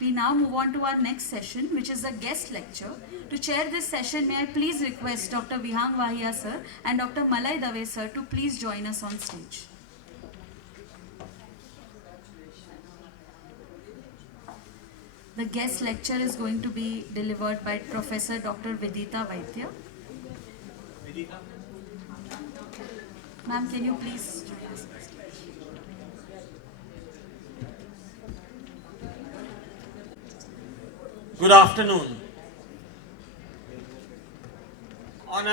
We now move on to our next session, which is a guest lecture. To chair this session, may I please request Dr. Vidita Vaidya sir and Dr. Malay Dave sir to please join us on stage. The guest lecture is going to be delivered by Professor Dr. Vidita Vaidya. Vidita? Ma'am, can you please join us? Good afternoon. On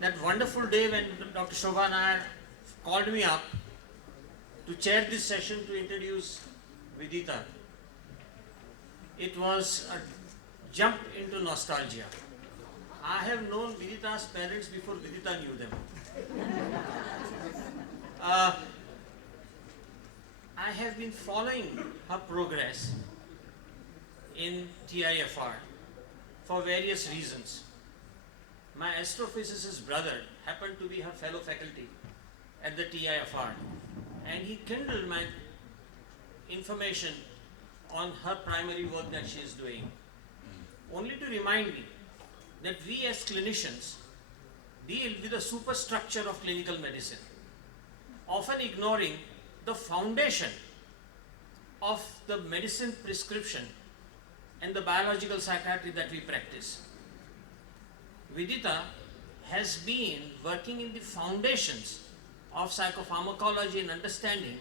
that wonderful day when Dr. Shobha Nair called me up to chair this session to introduce Vidita, it was a jump into nostalgia. I have known Vidita's parents before Vidita knew them. I have been following her progress in TIFR for various reasons. My astrophysicist brother happened to be her fellow faculty at the TIFR, and he kindled my information on her primary work that she is doing, only to remind me that we as clinicians deal with the superstructure of clinical medicine, often ignoring the foundation of the medicine prescription and the biological psychiatry that we practice. Vidita has been working in the foundations of psychopharmacology and understanding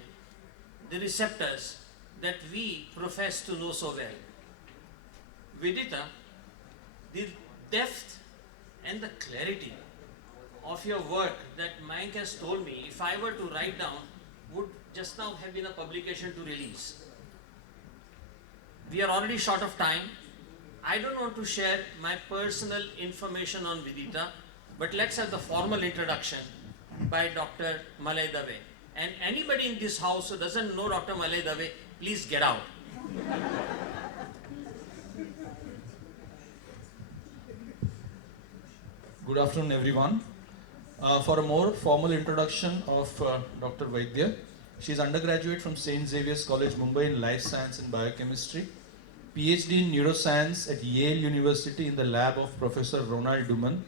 the receptors that we profess to know so well. Vidita, the depth and the clarity of your work that Mike has told me, if I were to write down, would just now have been a publication to release. We are already short of time. I don't want to share my personal information on Vidita, but let's have the formal introduction by Dr. Malay Dave. And anybody in this house who doesn't know Dr. Malay Dave, please get out. Good afternoon, everyone. For a more formal introduction of Dr. Vaidya, she is undergraduate from St. Xavier's College, Mumbai in Life Science and Biochemistry, PhD in Neuroscience at Yale University in the lab of Professor Ronald Duman,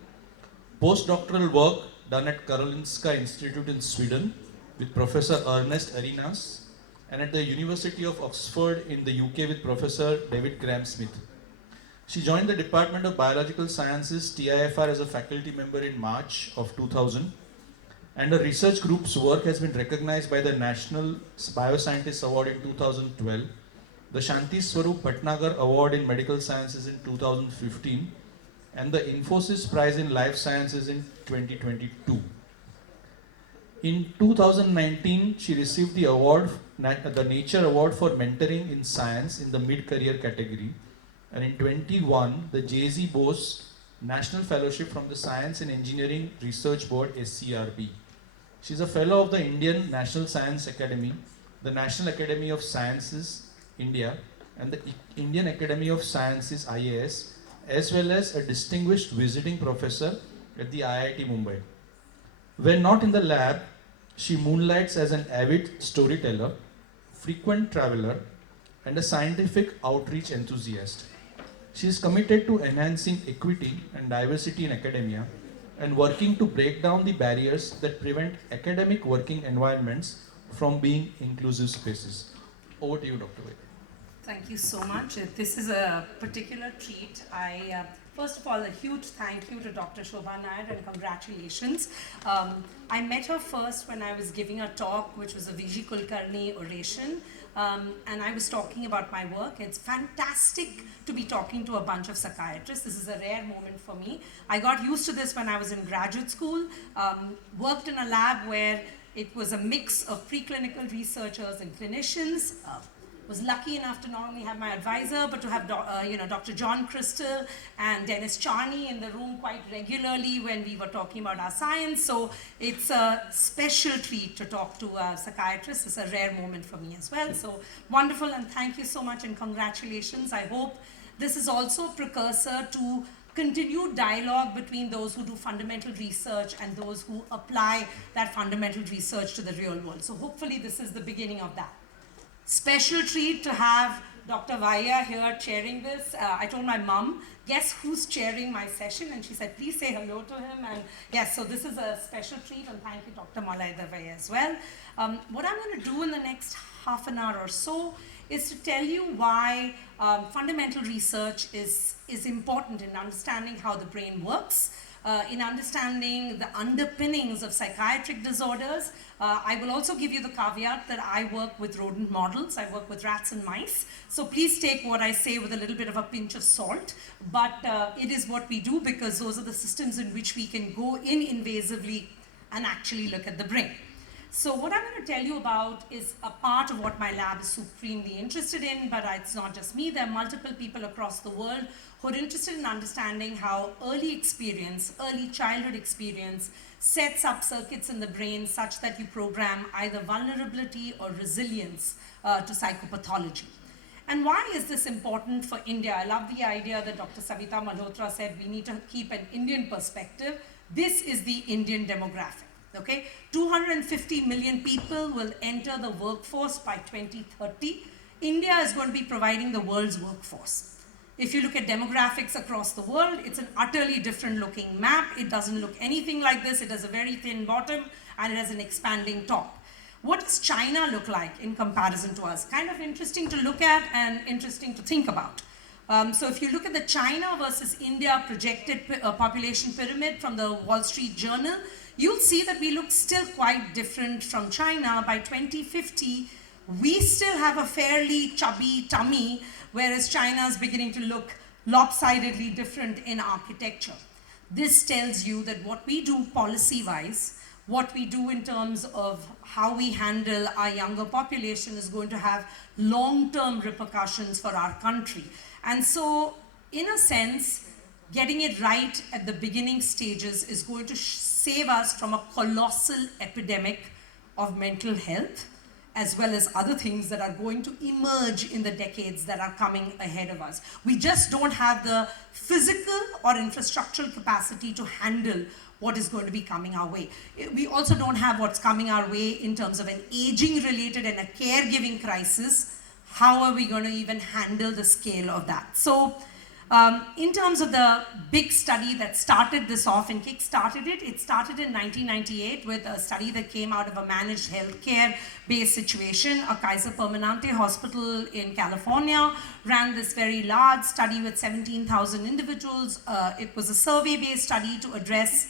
postdoctoral work done at Karolinska Institute in Sweden with Professor Ernest Arenas, and at the University of Oxford in the UK with Professor David Graham-Smith. She joined the Department of Biological Sciences, TIFR, as a faculty member in March of 2000, and her research group's work has been recognized by the National Bioscientist Award in 2012, the Shanti Swarup Bhatnagar Award in Medical Sciences in 2015, and the Infosys Prize in Life Sciences in 2022. In 2019, she received the award, the Nature Award for Mentoring in Science in the Mid-Career category, and in 21, the J.Z. Bose National Fellowship from the Science and Engineering Research Board, SCRB. She is a fellow of the Indian National Science Academy, the National Academy of Sciences, India, and the Indian Academy of Sciences, IAS, as well as a distinguished visiting professor at the IIT Mumbai. When not in the lab, she moonlights as an avid storyteller, frequent traveler, and a scientific outreach enthusiast. She is committed to enhancing equity and diversity in academia and working to break down the barriers that prevent academic working environments from being inclusive spaces. Over to you, Dr. Vaidya. Thank you so much. This is a particular treat. First of all, a huge thank you to Dr. Shobha Nair and congratulations. I met her first when I was giving a talk, which was a Viji Kulkarni oration. And I was talking about my work. It's fantastic to be talking to a bunch of psychiatrists. This is a rare moment for me. I got used to this when I was in graduate school, worked in a lab where it was a mix of preclinical researchers and clinicians. Was lucky enough to not only have my advisor, but to have Dr. John Crystal and Dennis Charney in the room quite regularly when we were talking about our science. So it's a special treat to talk to a psychiatrist. It's a rare moment for me as well. So wonderful, and thank you so much and congratulations. I hope this is also a precursor to continued dialogue between those who do fundamental research and those who apply that fundamental research to the real world. So hopefully this is the beginning of that. Special treat to have Dr. Vaidya here chairing this. I told my mum, guess who's chairing my session? And she said, please say hello to him. And yes, so this is a special treat, and thank you, Dr. Vidita Vaidya as well. What I'm going to do in the next half an hour or so is to tell you why fundamental research is important in understanding how the brain works, in understanding the underpinnings of psychiatric disorders. I will also give you the caveat that I work with rodent models. I work with rats and mice. So please take what I say with a little bit of a pinch of salt. But it is what we do, because those are the systems in which we can go in invasively and actually look at the brain. So what I'm going to tell you about is a part of what my lab is supremely interested in, but it's not just me. There are multiple people across the world who are interested in understanding how early experience, early childhood experience, sets up circuits in the brain such that you program either vulnerability or resilience to psychopathology. And why is this important for India? I love the idea that Dr. Savita Malhotra said we need to keep an Indian perspective. This is the Indian demographic. Okay, 250 million people will enter the workforce by 2030. India is going to be providing the world's workforce. If you look at demographics across the world, it's an utterly different looking map. It doesn't look anything like this. It has a very thin bottom and it has an expanding top. What does China look like in comparison to us? Kind of interesting to look at and interesting to think about. So if you look at the China versus India projected population pyramid from the Wall Street Journal, you'll see that we look still quite different from China. By 2050, we still have a fairly chubby tummy, whereas China is beginning to look lopsidedly different in architecture. This tells you that what we do policy-wise, what we do in terms of how we handle our younger population is going to have long-term repercussions for our country. And so, in a sense, getting it right at the beginning stages is going to save us from a colossal epidemic of mental health, as well as other things that are going to emerge in the decades that are coming ahead of us. We just don't have the physical or infrastructural capacity to handle what is going to be coming our way. We also don't have what's coming our way in terms of an aging related and a caregiving crisis. How are we going to even handle the scale of that? So in terms of the big study that started this off and kick-started it, it started in 1998 with a study that came out of a managed healthcare based situation. A Kaiser Permanente hospital in California ran this very large study with 17,000 individuals. It was a survey-based study to address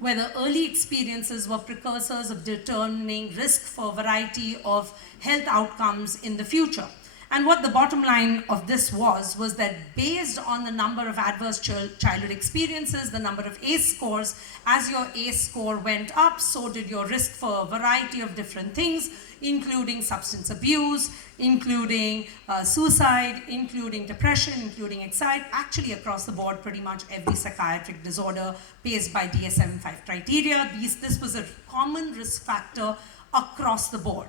whether early experiences were precursors of determining risk for a variety of health outcomes in the future. And what the bottom line of this was that based on the number of adverse childhood experiences, the number of ACE scores, as your ACE score went up, so did your risk for a variety of different things, including substance abuse, including suicide, including depression, including anxiety. Actually, across the board, pretty much every psychiatric disorder paced by DSM-5 criteria. This was a common risk factor across the board.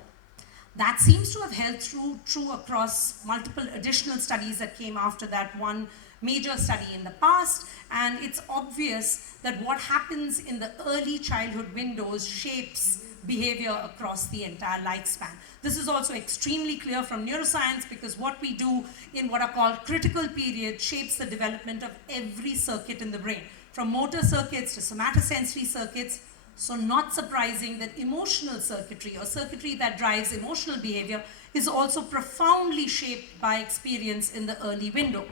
That seems to have held true across multiple additional studies that came after that one major study in the past. And it's obvious that what happens in the early childhood windows shapes behavior across the entire lifespan. This is also extremely clear from neuroscience, because what we do in what are called critical periods shapes the development of every circuit in the brain, from motor circuits to somatosensory circuits. So not surprising that emotional circuitry, or circuitry that drives emotional behavior, is also profoundly shaped by experience in the early window.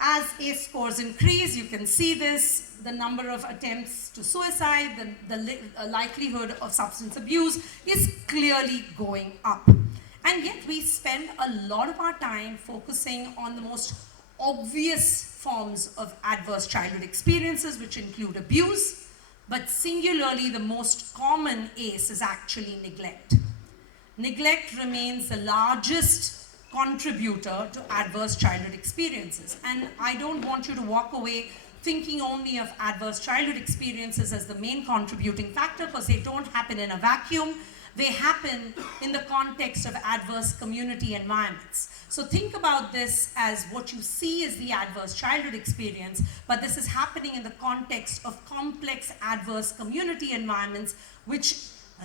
As ACE scores increase, you can see this, the number of attempts to suicide, the likelihood of substance abuse is clearly going up. And yet we spend a lot of our time focusing on the most obvious forms of adverse childhood experiences, which include abuse. But singularly, the most common ACE is actually neglect. Neglect remains the largest contributor to adverse childhood experiences. And I don't want you to walk away thinking only of adverse childhood experiences as the main contributing factor, because they don't happen in a vacuum. They happen in the context of adverse community environments. So think about this as what you see as the adverse childhood experience, but this is happening in the context of complex adverse community environments, which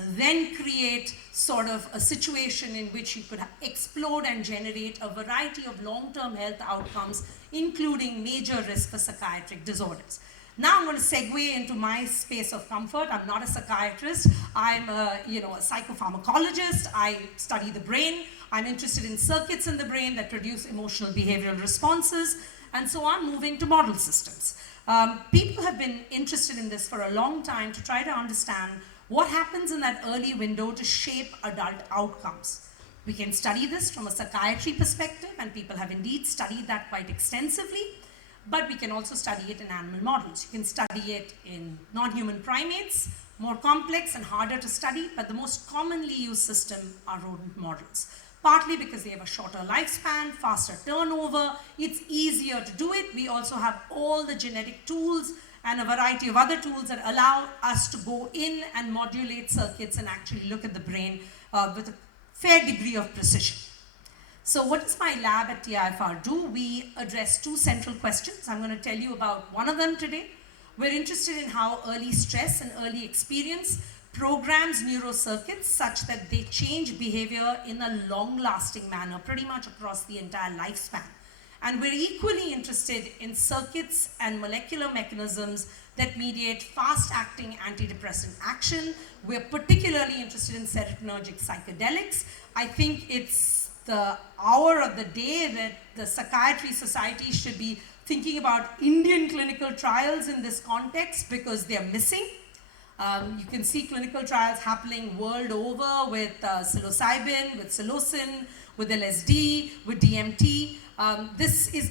then create sort of a situation in which you could explode and generate a variety of long-term health outcomes, including major risk for psychiatric disorders. Now I'm going to segue into my space of comfort. I'm not a psychiatrist. I'm a psychopharmacologist. I study the brain. I'm interested in circuits in the brain that produce emotional behavioral responses. And so I'm moving to model systems. People have been interested in this for a long time to try to understand what happens in that early window to shape adult outcomes. We can study this from a psychiatry perspective, and people have indeed studied that quite extensively. But we can also study it in animal models. You can study it in non-human primates, more complex and harder to study, but the most commonly used system are rodent models. Partly because they have a shorter lifespan, faster turnover, it's easier to do it. We also have all the genetic tools and a variety of other tools that allow us to go in and modulate circuits and actually look at the brain with a fair degree of precision. So what does my lab at TIFR do? We address two central questions. I'm going to tell you about one of them today. We're interested in how early stress and early experience programs neurocircuits such that they change behavior in a long-lasting manner, pretty much across the entire lifespan. And we're equally interested in circuits and molecular mechanisms that mediate fast-acting antidepressant action. We're particularly interested in serotonergic psychedelics. I think it's the hour of the day that the Psychiatry Society should be thinking about Indian clinical trials in this context because they're missing. You can see clinical trials happening world over with psilocybin, with psilocin, with LSD, with DMT.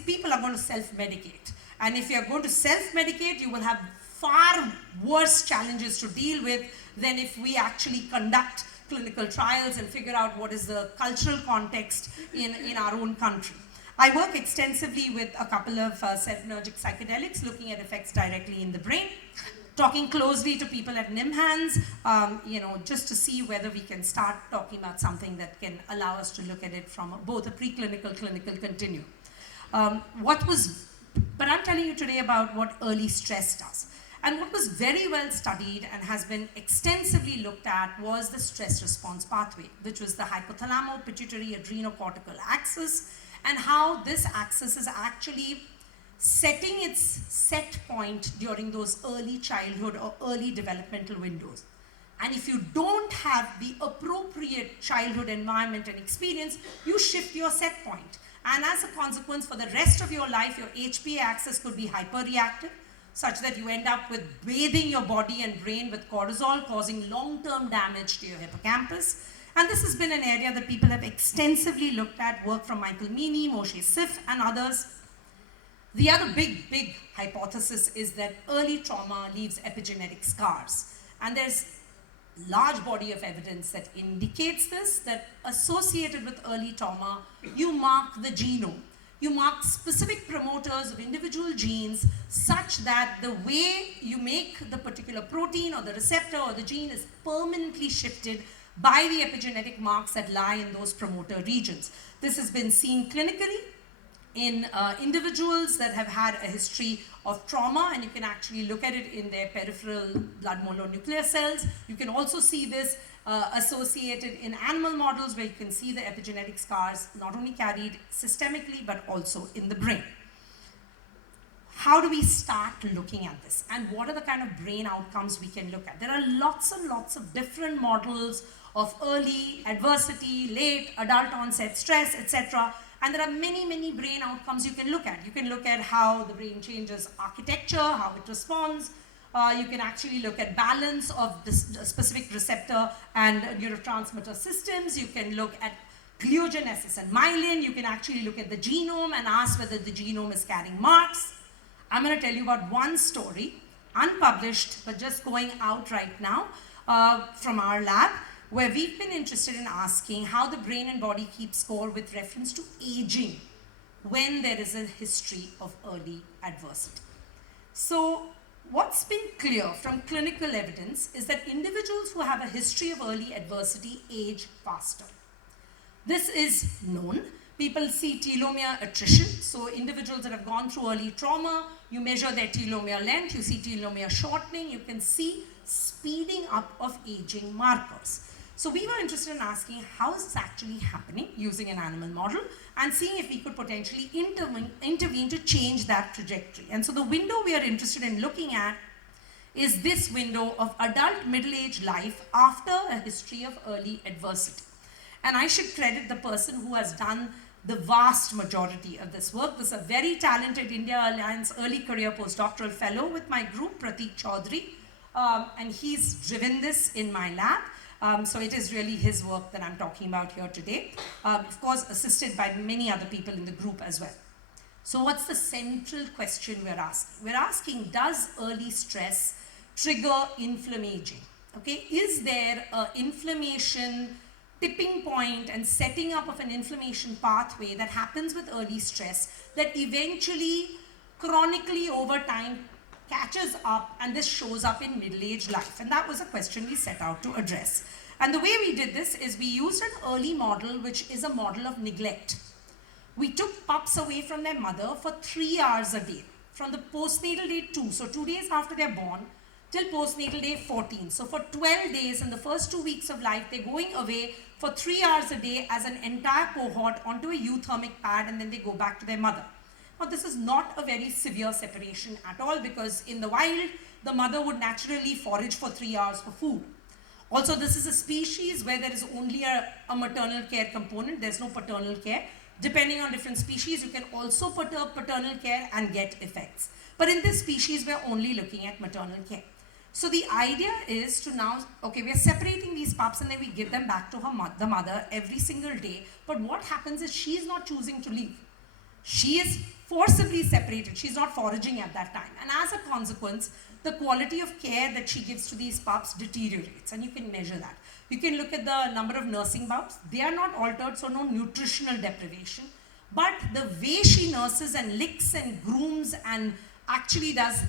People are going to self-medicate. And if you're going to self-medicate, you will have far worse challenges to deal with than if we actually conduct clinical trials and figure out what is the cultural context in our own country. I work extensively with a couple of serotonergic psychedelics looking at effects directly in the brain, talking closely to people at NIMHANS, just to see whether we can start talking about something that can allow us to look at it from both a preclinical, clinical continuum. But I'm telling you today about what early stress does. And what was very well studied and has been extensively looked at was the stress response pathway, which was the hypothalamo-pituitary-adrenocortical axis, and how this axis is actually setting its set point during those early childhood or early developmental windows. And if you don't have the appropriate childhood environment and experience, you shift your set point. And as a consequence, for the rest of your life, your HPA axis could be hyperreactive, such that you end up with bathing your body and brain with cortisol, causing long-term damage to your hippocampus. And this has been an area that people have extensively looked at, work from Michael Meany, Moshe Sif, and others. The other big hypothesis is that early trauma leaves epigenetic scars. And there's a large body of evidence that indicates this, that associated with early trauma, you mark the genome. You mark specific promoters of individual genes such that the way you make the particular protein or the receptor or the gene is permanently shifted by the epigenetic marks that lie in those promoter regions. This has been seen clinically in individuals that have had a history of trauma, and you can actually look at it in their peripheral blood mononuclear cells. You can also see this associated in animal models where you can see the epigenetic scars not only carried systemically but also in the brain. How do we start looking at this, and what are the kind of brain outcomes we can look at? There are lots and lots of different models of early adversity, late adult onset stress, etc. And there are many brain outcomes you can look at. You can look at how the brain changes architecture, how it responds. You can actually look at balance of the specific receptor and neurotransmitter systems. You can look at gliogenesis and myelin. You can actually look at the genome and ask whether the genome is carrying marks. I'm going to tell you about one story, unpublished, but just going out right now from our lab, where we've been interested in asking how the brain and body keep score with reference to aging when there is a history of early adversity. So what's been clear from clinical evidence is that individuals who have a history of early adversity age faster. This is known. People see telomere attrition. So individuals that have gone through early trauma, you measure their telomere length, you see telomere shortening, you can see speeding up of aging markers. So we were interested in asking how is this actually happening using an animal model and seeing if we could potentially intervene to change that trajectory. And so the window we are interested in looking at is this window of adult middle-aged life after a history of early adversity. And I should credit the person who has done the vast majority of this work. This is a very talented India Alliance Early Career Postdoctoral Fellow with my group, Prateek Chaudhary, and he's driven this in my lab. So it is really his work that I'm talking about here today, of course assisted by many other people in the group as well. So what's the central question we're asking? We're asking, does early stress trigger inflammation? Okay, is there an inflammation tipping point and setting up of an inflammation pathway that happens with early stress that eventually, chronically over time, catches up, and this shows up in middle-aged life? And that was a question we set out to address. And the way we did this is we used an early model, which is a model of neglect. We took pups away from their mother for 3 hours a day, from the postnatal day 2, so 2 days after they're born, till postnatal day 14. So for 12 days in the first 2 weeks of life, they're going away for 3 hours a day as an entire cohort onto a euthermic pad, and then they go back to their mother. Now this is not a very severe separation at all, because in the wild, the mother would naturally forage for 3 hours for food. Also, this is a species where there is only a maternal care component, there's no paternal care. Depending on different species, you can also perturb paternal care and get effects. But in this species, we're only looking at maternal care. So the idea is to now, okay, we're separating these pups and then we give them back to the mother every single day. But what happens is she's not choosing to leave. She is forcibly separated. She's not foraging at that time. And as a consequence, the quality of care that she gives to these pups deteriorates. And you can measure that. You can look at the number of nursing pups. They are not altered, so no nutritional deprivation. But the way she nurses and licks and grooms and actually does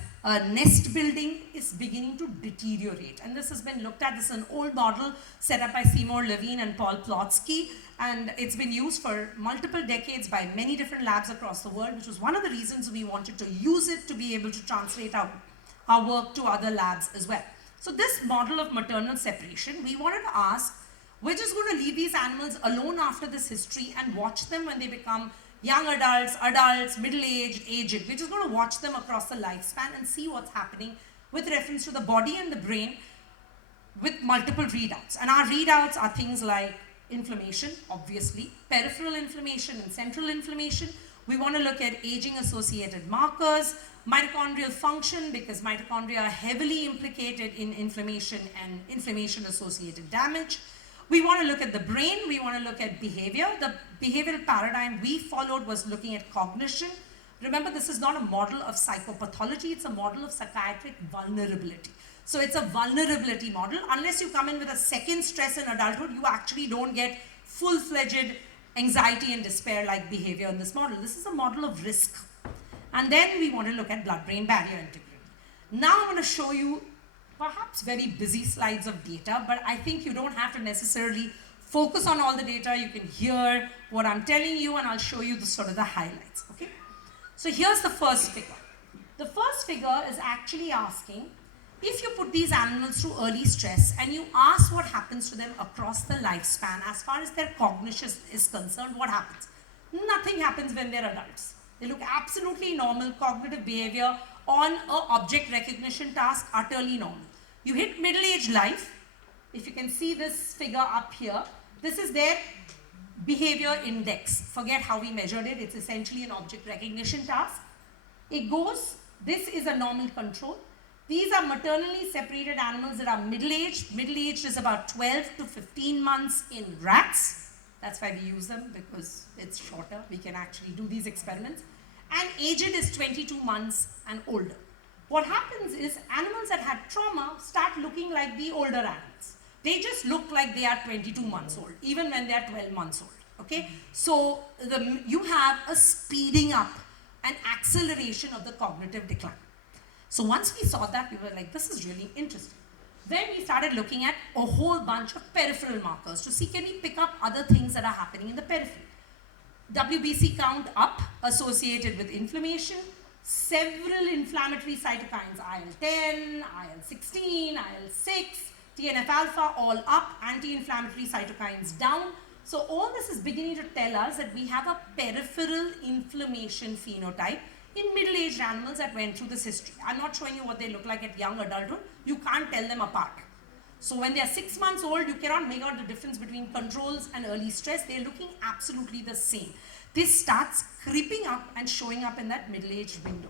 nest building is beginning to deteriorate. And this has been looked at. This is an old model set up by Seymour Levine and Paul Plotsky. And it's been used for multiple decades by many different labs across the world, which was one of the reasons we wanted to use it to be able to translate our work to other labs as well. So this model of maternal separation, we wanted to ask, we're just going to leave these animals alone after this history and watch them when they become young adults, middle-aged, aged. We're just going to watch them across the lifespan and see what's happening with reference to the body and the brain with multiple readouts. And our readouts are things like inflammation, obviously, peripheral inflammation and central inflammation. We want to look at aging-associated markers, mitochondrial function, because mitochondria are heavily implicated in inflammation and inflammation-associated damage. We want to look at the brain. We want to look at behavior. The behavioral paradigm we followed was looking at cognition. Remember, this is not a model of psychopathology. It's a model of psychiatric vulnerability. So it's a vulnerability model. Unless you come in with a second stress in adulthood, you actually don't get full-fledged anxiety and despair-like behavior in this model. This is a model of risk. And then we want to look at blood-brain barrier integrity. Now I'm going to show you perhaps very busy slides of data, but I think you don't have to necessarily focus on all the data. You can hear what I'm telling you, and I'll show you the sort of the highlights, okay? So here's the first figure. The first figure is actually asking, if you put these animals through early stress and you ask what happens to them across the lifespan, as far as their cognition is concerned, what happens? Nothing happens when they're adults. They look absolutely normal, cognitive behavior on an object recognition task, utterly normal. You hit middle-aged life. If you can see this figure up here, this is their behavior index. Forget how we measured it. It's essentially an object recognition task. It goes, this is a normal control. These are maternally separated animals that are middle-aged. Middle-aged is about 12 to 15 months in rats. That's why we use them, because it's shorter. We can actually do these experiments. And aged is 22 months and older. What happens is animals that had trauma start looking like the older animals. They just look like they are 22 months old, even when they are 12 months old. Okay? So you have a speeding up, an acceleration of the cognitive decline. So once we saw that, we were like, this is really interesting. Then we started looking at a whole bunch of peripheral markers to see, can we pick up other things that are happening in the periphery. WBC count up associated with inflammation, several inflammatory cytokines, IL-10, IL-16, IL-6, TNF-alpha, all up, anti-inflammatory cytokines down. So all this is beginning to tell us that we have a peripheral inflammation phenotype in middle-aged animals that went through this history. I'm not showing you what they look like at young adulthood. You can't tell them apart. So when they are 6 months old, you cannot make out the difference between controls and early stress. They're looking absolutely the same. This starts creeping up and showing up in that middle-aged window.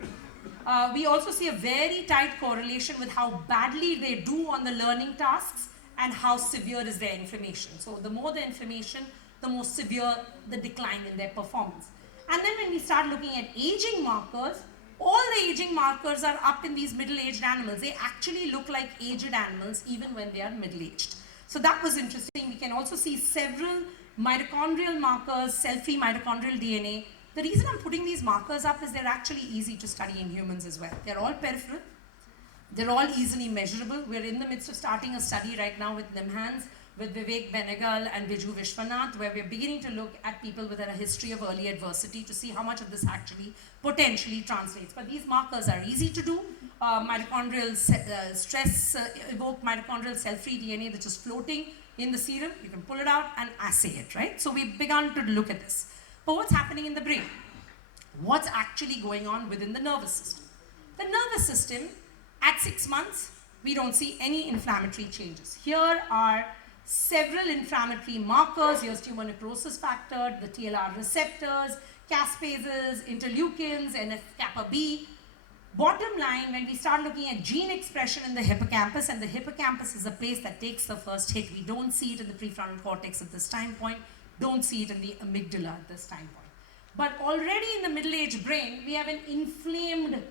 We also see a very tight correlation with how badly they do on the learning tasks and how severe is their inflammation. So the more the inflammation, the more severe the decline in their performance. And then when we start looking at aging markers, all the aging markers are up in these middle-aged animals. They actually look like aged animals even when they are middle-aged. So that was interesting. We can also see several mitochondrial markers, cell-free mitochondrial DNA. The reason I'm putting these markers up is they're actually easy to study in humans as well. They're all peripheral. They're all easily measurable. We're in the midst of starting a study right now with NIMHANS, with Vivek Benegal and Viju Vishwanath, where we're beginning to look at people with a history of early adversity to see how much of this actually potentially translates. But these markers are easy to do. Mitochondrial stress evoked mitochondrial cell-free DNA that's just floating in the serum. You can pull it out and assay it, right? So we've begun to look at this. But what's happening in the brain? What's actually going on within the nervous system? The nervous system, at 6 months, we don't see any inflammatory changes. Here are several inflammatory markers. Here's tumor necrosis factor, the TLR receptors, caspases, interleukins, NF-kappa B. Bottom line, when we start looking at gene expression in the hippocampus, and the hippocampus is the place that takes the first hit. We don't see it in the prefrontal cortex at this time point, don't see it in the amygdala at this time point. But already in the middle-aged brain, we have an inflamed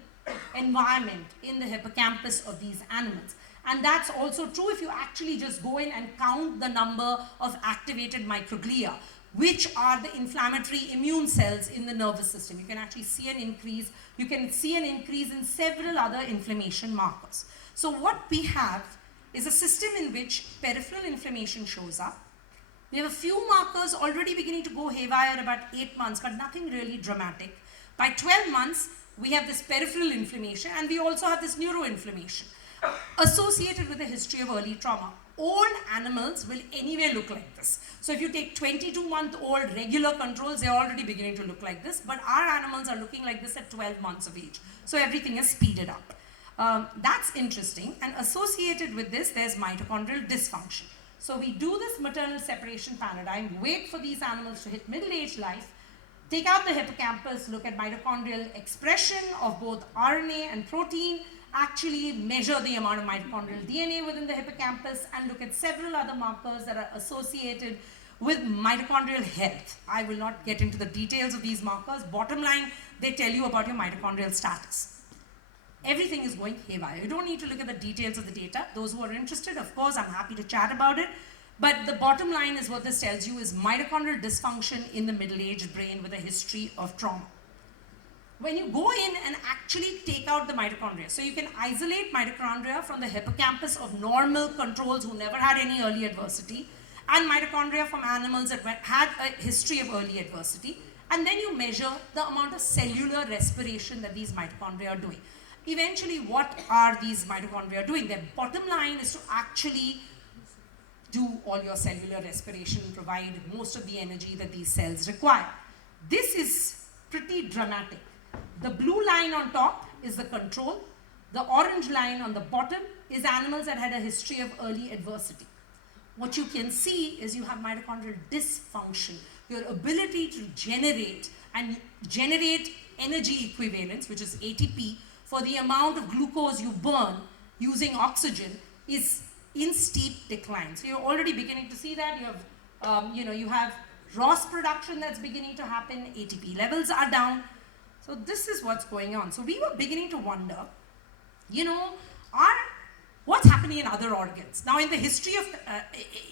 environment in the hippocampus of these animals. And that's also true if you actually just go in and count the number of activated microglia, which are the inflammatory immune cells in the nervous system. You can actually see an increase. You can see an increase in several other inflammation markers. So what we have is a system in which peripheral inflammation shows up. We have a few markers already beginning to go haywire at about 8 months, but nothing really dramatic. By 12 months, we have this peripheral inflammation, and we also have this neuroinflammation associated with a history of early trauma. All animals will anyway look like this. So if you take 22-month-old regular controls, they're already beginning to look like this, but our animals are looking like this at 12 months of age. So everything is speeded up. That's interesting, and associated with this, there's mitochondrial dysfunction. So we do this maternal separation paradigm, wait for these animals to hit middle-aged life, take out the hippocampus, look at mitochondrial expression of both RNA and protein, actually measure the amount of mitochondrial DNA within the hippocampus, and look at several other markers that are associated with mitochondrial health. I will not get into the details of these markers. Bottom line, they tell you about your mitochondrial status. Everything is going haywire. You don't need to look at the details of the data. Those who are interested, of course, I'm happy to chat about it. But the bottom line is what this tells you is mitochondrial dysfunction in the middle-aged brain with a history of trauma. When you go in and actually take out the mitochondria, so you can isolate mitochondria from the hippocampus of normal controls who never had any early adversity, and mitochondria from animals that had a history of early adversity, and then you measure the amount of cellular respiration that these mitochondria are doing. Eventually, what are these mitochondria doing? Their bottom line is to actually do all your cellular respiration, provide most of the energy that these cells require. This is pretty dramatic. The blue line on top is the control. The orange line on the bottom is animals that had a history of early adversity. What you can see is you have mitochondrial dysfunction. Your ability to generate energy equivalents, which is ATP, for the amount of glucose you burn using oxygen is in steep decline. So you're already beginning to see that. You have ROS production that's beginning to happen. ATP levels are down. So this is what's going on. So we were beginning to wonder, what's happening in other organs? Now, in the history of,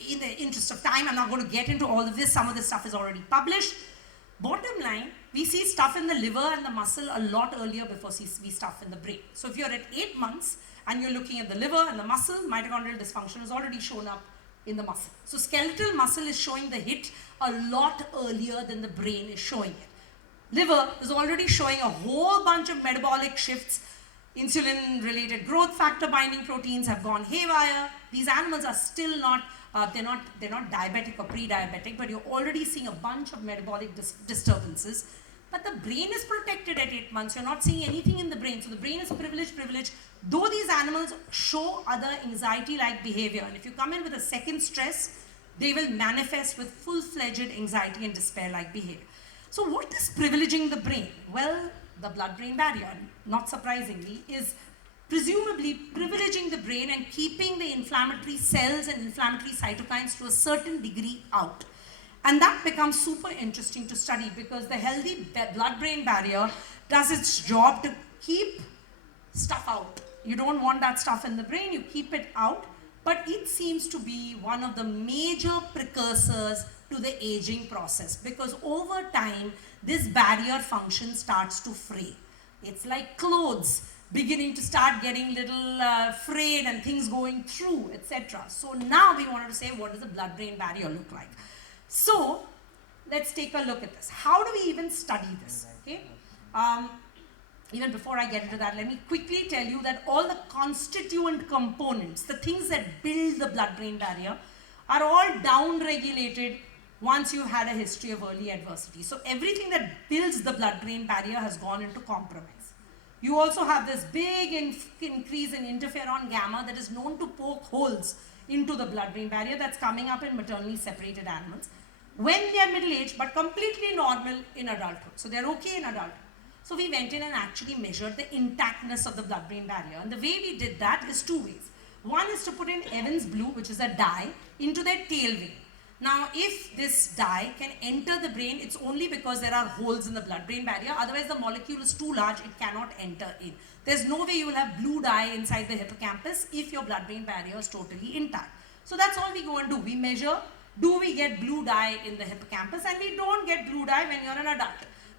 in the interest of time, I'm not going to get into all of this. Some of this stuff is already published. Bottom line, we see stuff in the liver and the muscle a lot earlier before we see stuff in the brain. So if you're at 8 months and you're looking at the liver and the muscle, mitochondrial dysfunction has already shown up in the muscle. So skeletal muscle is showing the hit a lot earlier than the brain is showing it. liver is already showing a whole bunch of metabolic shifts. Insulin-related growth factor binding proteins have gone haywire. These animals are still not, they're not diabetic or pre-diabetic, but you're already seeing a bunch of metabolic disturbances. But the brain is protected at 8 months. You're not seeing anything in the brain. So the brain is privileged. Though these animals show other anxiety-like behavior, and if you come in with a second stress, they will manifest with full-fledged anxiety and despair-like behavior. So what is privileging the brain? Well, the blood-brain barrier, not surprisingly, is presumably privileging the brain and keeping the inflammatory cells and inflammatory cytokines to a certain degree out. And that becomes super interesting to study because the healthy blood-brain barrier does its job to keep stuff out. You don't want that stuff in the brain, you keep it out, but it seems to be one of the major precursors to the aging process because over time, this barrier function starts to fray. It's like clothes beginning to start getting little frayed and things going through, etc. So now we wanted to say, what does the blood-brain barrier look like? So let's take a look at this. How do we even study this? Okay. Even before I get into that, let me quickly tell you that all the constituent components, the things that build the blood-brain barrier, are all down-regulated once you've had a history of early adversity. So everything that builds the blood-brain barrier has gone into compromise. You also have this big increase in interferon gamma that is known to poke holes into the blood-brain barrier that's coming up in maternally separated animals when they are middle-aged but completely normal in adulthood. So they're okay in adulthood. So we went in and actually measured the intactness of the blood-brain barrier. And the way we did that is two ways. One is to put in Evans blue, which is a dye, into their tail vein. Now, if this dye can enter the brain, it's only because there are holes in the blood-brain barrier. Otherwise, the molecule is too large, it cannot enter in. There's no way you will have blue dye inside the hippocampus if your blood-brain barrier is totally intact. So that's all we go and do. We measure, do we get blue dye in the hippocampus? And we don't get blue dye when you're an adult.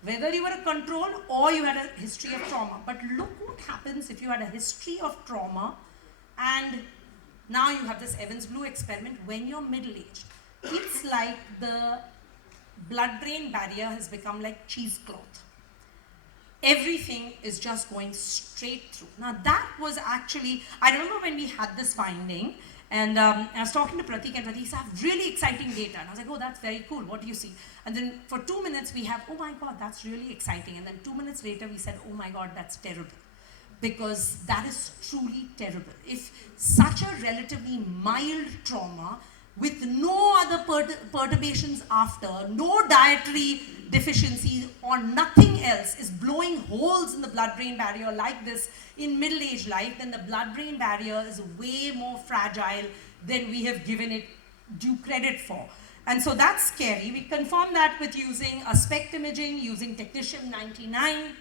Whether you were a control or you had a history of trauma. But look what happens if you had a history of trauma and now you have this Evans blue experiment when you're middle-aged. It's like the blood-brain barrier has become like cheesecloth. Everything is just going straight through. Now that was actually, I remember when we had this finding, and I was talking to Pratik, and Pratik said, I have really exciting data. And I was like, oh, that's very cool. What do you see? And then for 2 minutes, we have, oh my God, that's really exciting. And then 2 minutes later, we said, oh my God, that's terrible. Because that is truly terrible. If such a relatively mild trauma with no other perturbations after, no dietary deficiencies or nothing else is blowing holes in the blood-brain barrier like this in middle-aged life, then the blood-brain barrier is way more fragile than we have given it due credit for. And so that's scary. We confirm that with using a SPECT imaging, using technetium-99.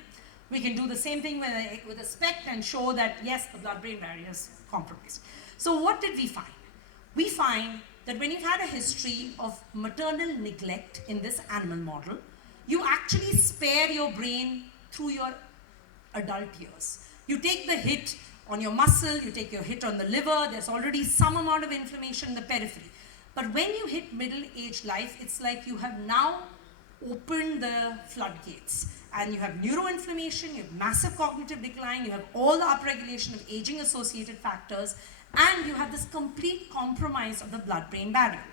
We can do the same thing with a SPECT and show that, yes, the blood-brain barrier is compromised. So what did we find? We find that when you've had a history of maternal neglect in this animal model, you actually spare your brain through your adult years. You take the hit on your muscle, you take your hit on the liver, there's already some amount of inflammation in the periphery. But when you hit middle-aged life, it's like you have now opened the floodgates. And you have neuroinflammation, you have massive cognitive decline, you have all the upregulation of aging-associated factors, and you have this complete compromise of the blood-brain barrier.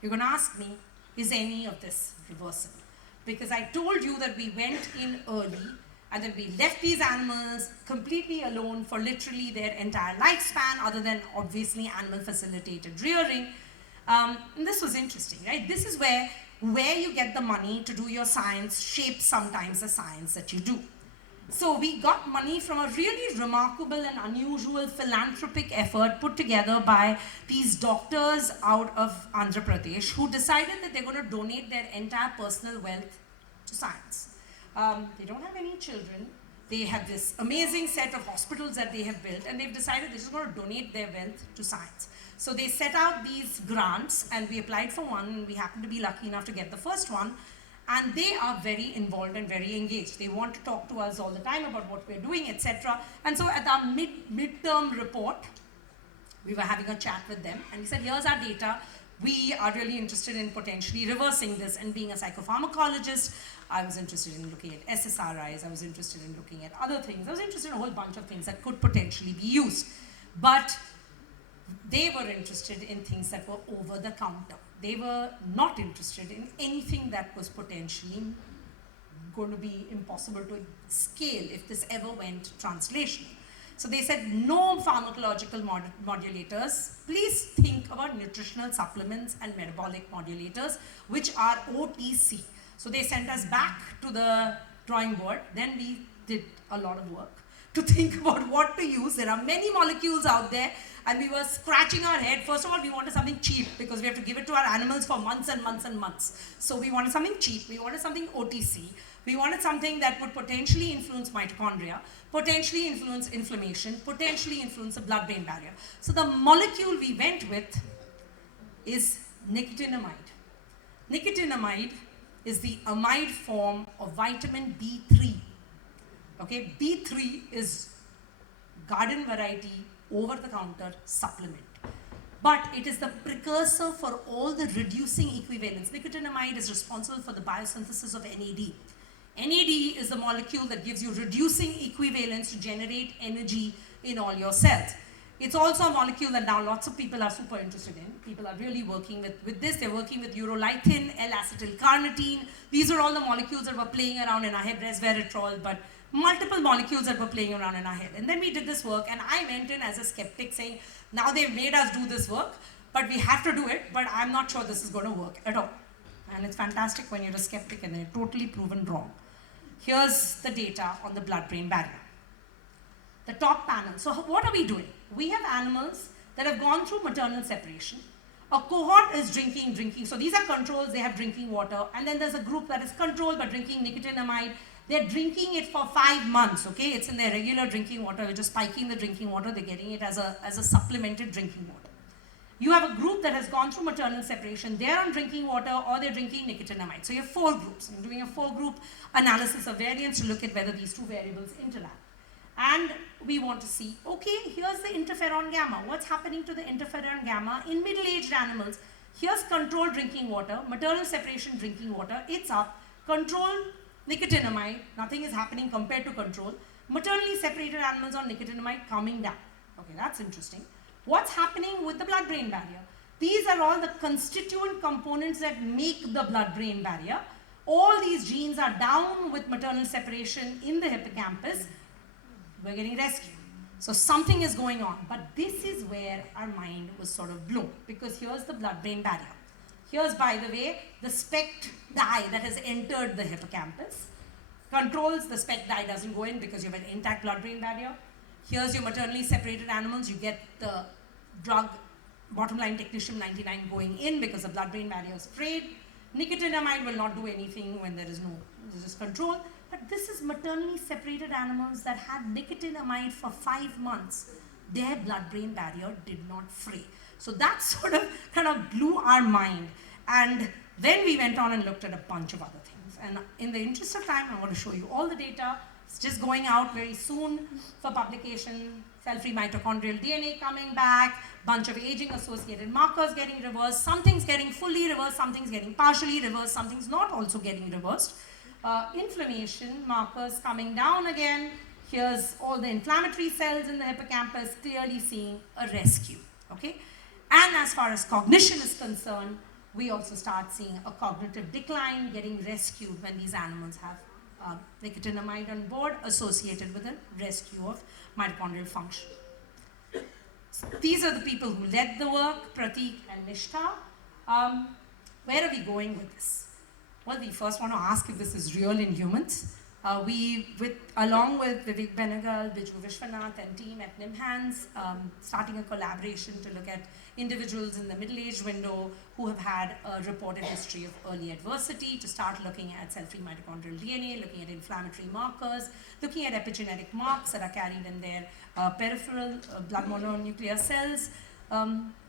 You're going to ask me, is any of this reversible? Because I told you that we went in early and then we left these animals completely alone for literally their entire lifespan, other than obviously animal-facilitated rearing. And this was interesting, right? This is where you get the money to do your science shapes sometimes the science that you do. So we got money from a really remarkable and unusual philanthropic effort put together by these doctors out of Andhra Pradesh who decided that they're going to donate their entire personal wealth to science. They don't have any children. They have this amazing set of hospitals that they have built, and they've decided they're just going to donate their wealth to science. So they set out these grants, and we applied for one, and we happened to be lucky enough to get the first one. And they are very involved and very engaged. They want to talk to us all the time about what we're doing, etc. And so at our midterm report, we were having a chat with them, and we said, here's our data. we are really interested in potentially reversing this. And being a psychopharmacologist, I was interested in looking at SSRIs, I was interested in looking at other things, I was interested in a whole bunch of things that could potentially be used. But they were interested in things that were over the counter. They were not interested in anything that was potentially going to be impossible to scale if this ever went translational. So they said, no pharmacological modulators. Please think about nutritional supplements and metabolic modulators, which are OTC. So they sent us back to the drawing board. Then we did a lot of work to think about what to use. There are many molecules out there, and we were scratching our head. First of all, we wanted something cheap because we have to give it to our animals for months and months and months. So we wanted something cheap, we wanted something OTC, we wanted something that would potentially influence mitochondria, potentially influence inflammation, potentially influence the blood-brain barrier. So the molecule we went with is nicotinamide. Nicotinamide is the amide form of vitamin B3. Okay, B3 is garden variety over-the-counter supplement. But it is the precursor for all the reducing equivalents. Nicotinamide is responsible for the biosynthesis of NAD. NAD is the molecule that gives you reducing equivalents to generate energy in all your cells. It's also a molecule that now lots of people are super interested in. People are really working with this. They're working with urolithin, L-acetylcarnitine. These are all the molecules that were playing around in our head, resveratrol, but multiple molecules that were playing around in our head. And then we did this work, and I went in as a skeptic saying, now they've made us do this work, but we have to do it, but I'm not sure this is going to work at all. And it's fantastic when you're a skeptic and they're totally proven wrong. Here's the data on the blood-brain barrier. The top panel. So what are we doing? We have animals that have gone through maternal separation. A cohort is drinking. So these are controls, they have drinking water. And then there's a group that is controlled but drinking nicotinamide. They're drinking it for 5 months, okay? It's in their regular drinking water. We're just spiking the drinking water. They're getting it as a supplemented drinking water. You have a group that has gone through maternal separation. They're on drinking water or they're drinking nicotinamide. So you have 4 groups. I'm doing a 4-group analysis of variance to look at whether these 2 variables interact. And we want to see, okay, here's the interferon gamma. What's happening to the interferon gamma in middle-aged animals? Here's controlled drinking water, maternal separation drinking water. It's up. Controlled nicotinamide, nothing is happening compared to control. Maternally separated animals on nicotinamide coming down. Okay, that's interesting. What's happening with the blood-brain barrier? These are all the constituent components that make the blood-brain barrier. All these genes are down with maternal separation in the hippocampus. We're getting rescued. So something is going on. But this is where our mind was sort of blown, because here's the blood-brain barrier. Here's, by the way, the SPECT dye that has entered the hippocampus. Controls, the SPECT dye doesn't go in because you have an intact blood-brain barrier. Here's your maternally separated animals. You get the drug, bottom line technetium 99 going in because the blood-brain barrier is frayed. Nicotinamide will not do anything when there is control. But this is maternally separated animals that had nicotinamide for 5 months. Their blood-brain barrier did not fray. So that sort of kind of blew our mind. And then we went on and looked at a bunch of other things. And in the interest of time, I want to show you all the data. It's just going out very soon for publication. Cell-free mitochondrial DNA coming back, bunch of aging-associated markers getting reversed. Something's getting fully reversed, something's getting partially reversed, something's not also getting reversed. Inflammation markers coming down again. Here's all the inflammatory cells in the hippocampus clearly seeing a rescue. Okay? And as far as cognition is concerned, we also start seeing a cognitive decline getting rescued when these animals have nicotinamide on board associated with a rescue of mitochondrial function. So these are the people who led the work, Pratik and Nishtha. Where are we going with this? Well, we first want to ask if this is real in humans. Along with Vivek Benegal, Biju Vishwanath and team at NIMHANS, starting a collaboration to look at individuals in the middle-aged window who have had a reported history of early adversity, to start looking at cell-free mitochondrial DNA, looking at inflammatory markers, looking at epigenetic marks that are carried in their peripheral blood mononuclear cells,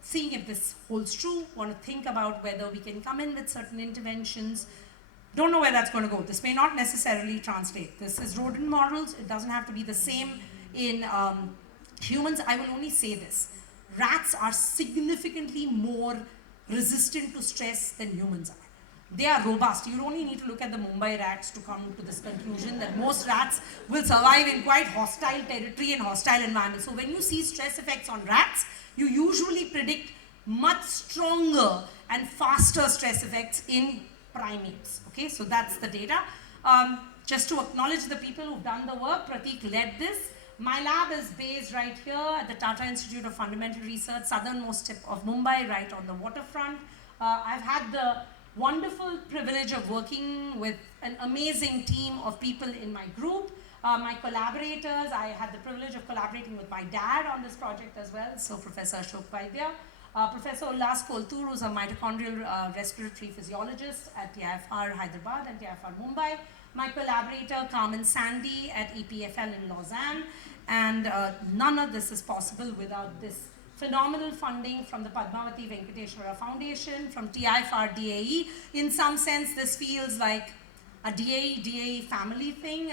seeing if this holds true, want to think about whether we can come in with certain interventions. Don't know where that's going to go. This may not necessarily translate. This is rodent models. It doesn't have to be the same in humans. I will only say this. Rats are significantly more resistant to stress than humans are. They are robust. You only need to look at the Mumbai rats to come to this conclusion that most rats will survive in quite hostile territory and hostile environments. So when you see stress effects on rats, you usually predict much stronger and faster stress effects in primates. Okay, so that's the data. Just to acknowledge the people who've done the work, Pratik led this. My lab is based right here at the Tata Institute of Fundamental Research, southernmost tip of Mumbai, right on the waterfront. I've had the wonderful privilege of working with an amazing team of people in my group. My collaborators, I had the privilege of collaborating with my dad on this project as well, so Professor Vaidya. Professor Ullas Koltur, who's a mitochondrial respiratory physiologist at TIFR Hyderabad and TIFR Mumbai. My collaborator Carmen Sandy at EPFL in Lausanne. And none of this is possible without this phenomenal funding from the Padmavati Venkateshwara Foundation, from TIFR DAE. In some sense, this feels like a DAE family thing.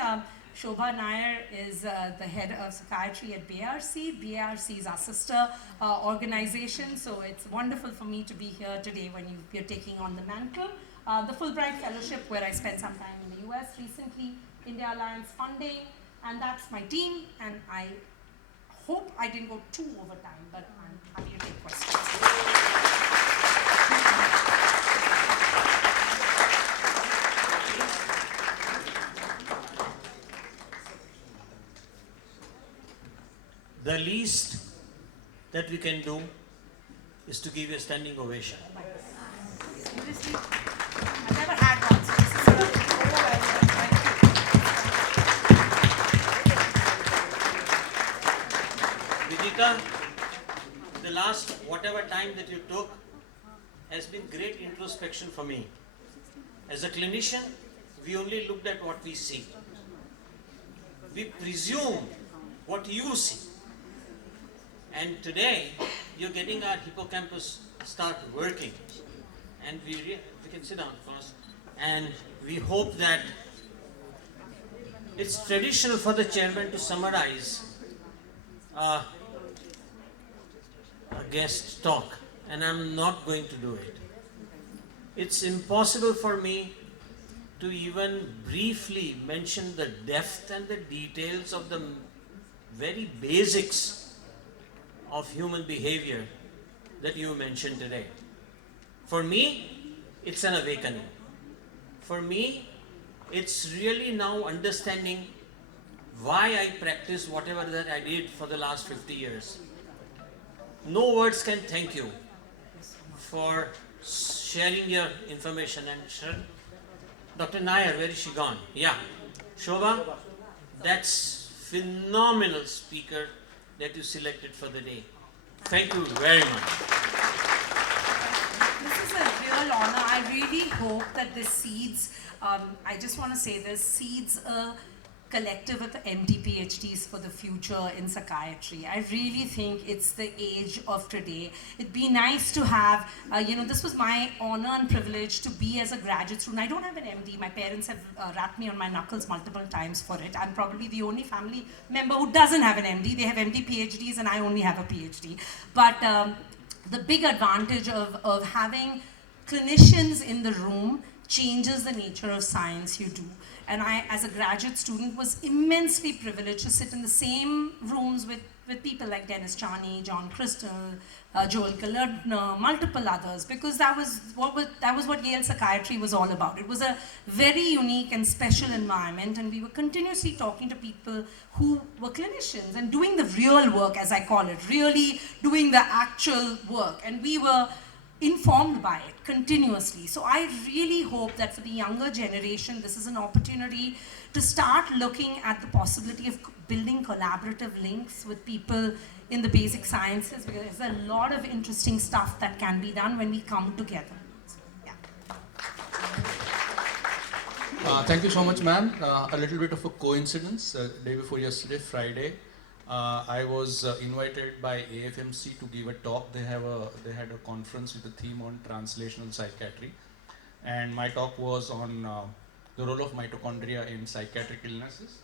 Shobha Nair is the head of psychiatry at BARC. BARC is our sister organization, so it's wonderful for me to be here today when you're taking on the mantle. The Fulbright Fellowship, where I spent some time in the US recently, India Alliance funding, and that's my team, and I hope I didn't go too over time, but I'm happy to take questions. The least that we can do is to give you a standing ovation. Seriously, I've never had one, so this is Vidita, the last whatever time that you took has been great introspection for me. As a clinician, we only looked at what we see. We presume what you see. And today, you're getting our hippocampus start working. And we can sit down, of course. And we hope that it's traditional for the chairman to summarize a guest talk, and I'm not going to do it. It's impossible for me to even briefly mention the depth and the details of the very basics of human behavior that you mentioned today. For me, it's an awakening. For me, it's really now understanding why I practice whatever that I did for the last 50 years. No words can thank you for sharing your information. And Dr. Nair, where is she gone? Yeah. Shobha, that's phenomenal speaker that you selected for the day. Thank you very much. This is a real honor. I really hope that this seeds, I just want to say this, seeds a collective of MD PhDs for the future in psychiatry. I really think it's the age of today. It'd be nice to have, this was my honor and privilege to be as a graduate student. I don't have an MD. My parents have rapped me on my knuckles multiple times for it. I'm probably the only family member who doesn't have an MD. They have MD PhDs and I only have a PhD. But the big advantage of having clinicians in the room changes the nature of science you do. And I, as a graduate student, was immensely privileged to sit in the same rooms with people like Dennis Charney, John Crystal, Joel Kalerdner, multiple others, because that was what Yale Psychiatry was all about. It was a very unique and special environment, and we were continuously talking to people who were clinicians and doing the real work, as I call it, really doing the actual work. And we were informed by it continuously. So I really hope that for the younger generation, this is an opportunity to start looking at the possibility of building collaborative links with people in the basic sciences, because there's a lot of interesting stuff that can be done when we come together. So, yeah. Thank you so much, ma'am. A little bit of a coincidence. Day before yesterday, Friday, I was invited by AFMC to give a talk. They had a conference with a theme on translational psychiatry, and my talk was on the role of mitochondria in psychiatric illnesses.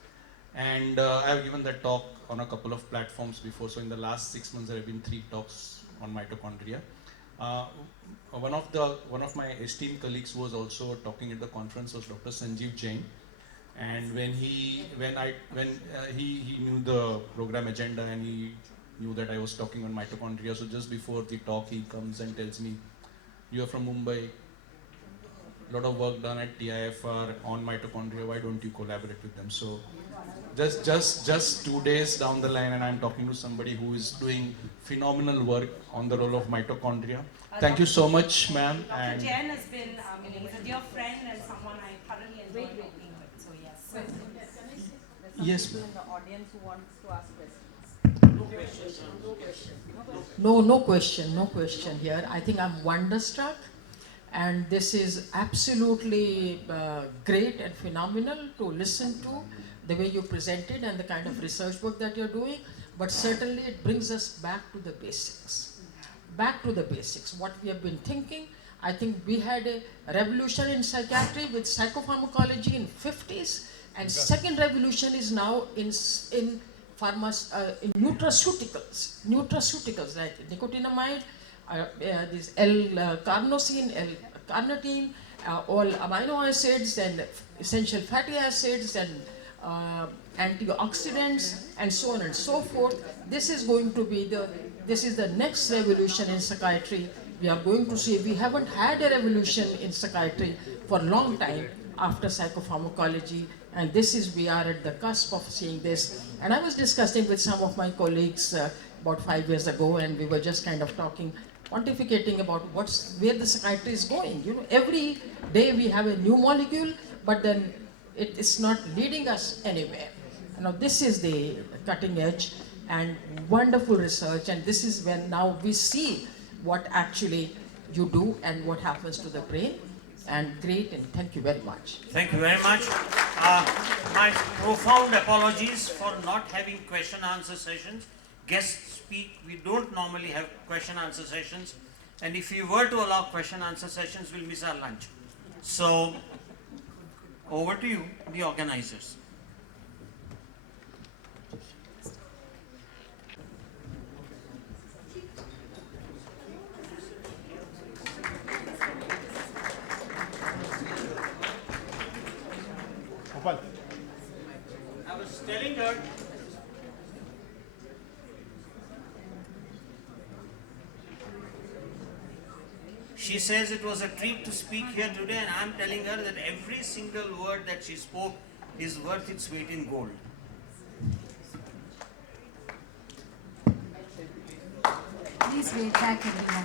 And I have given that talk on a couple of platforms before. So in the last 6 months, there have been 3 talks on mitochondria. Uh, one of my esteemed colleagues was also talking at the conference was Dr. Sanjeev Jain, and when he knew the program agenda and he knew that I was talking on mitochondria, so just before the talk he comes and tells me, "You are from Mumbai. Lot of work done at TIFR on mitochondria. Why don't you collaborate with them?" So just 2 days down the line, and I'm talking to somebody who is doing phenomenal work on the role of mitochondria. Thank you so much, ma'am. Dr. And Jain has been, he's a dear friend and someone I thoroughly enjoyed working with. So yes. yes, In the audience who wants to ask questions. No question here. I think I'm wonderstruck, and this is absolutely great and phenomenal to listen to the way you presented and the kind of research work that you're doing. But certainly it brings us back to the basics. Back to the basics. What we have been thinking. I think we had a revolution in psychiatry with psychopharmacology in 50s, and second revolution is now in nutraceuticals like nicotinamide, this L-carnosine, L-carnitine, all amino acids and essential fatty acids and antioxidants and so on and so forth. This is going to be the next revolution in psychiatry. We are going to see, we haven't had a revolution in psychiatry for a long time after psychopharmacology, and we are at the cusp of seeing this. And I was discussing with some of my colleagues about 5 years ago, and we were just kind of talking, pontificating about where the psychiatry is going. You know, every day we have a new molecule, but then it's not leading us anywhere. You know, this is the cutting edge and wonderful research, and this is when now we see what actually you do and what happens to the brain. And great, and thank you very much. Thank you very much. My profound apologies for not having question-answer sessions. Guests speak. We don't normally have question-answer sessions. And if we were to allow question-answer sessions, we'll miss our lunch. So, over to you, the organizers. I was telling her, she says it was a treat to speak here today, and I'm telling her that every single word that she spoke is worth its weight in gold. Please wait back, everyone.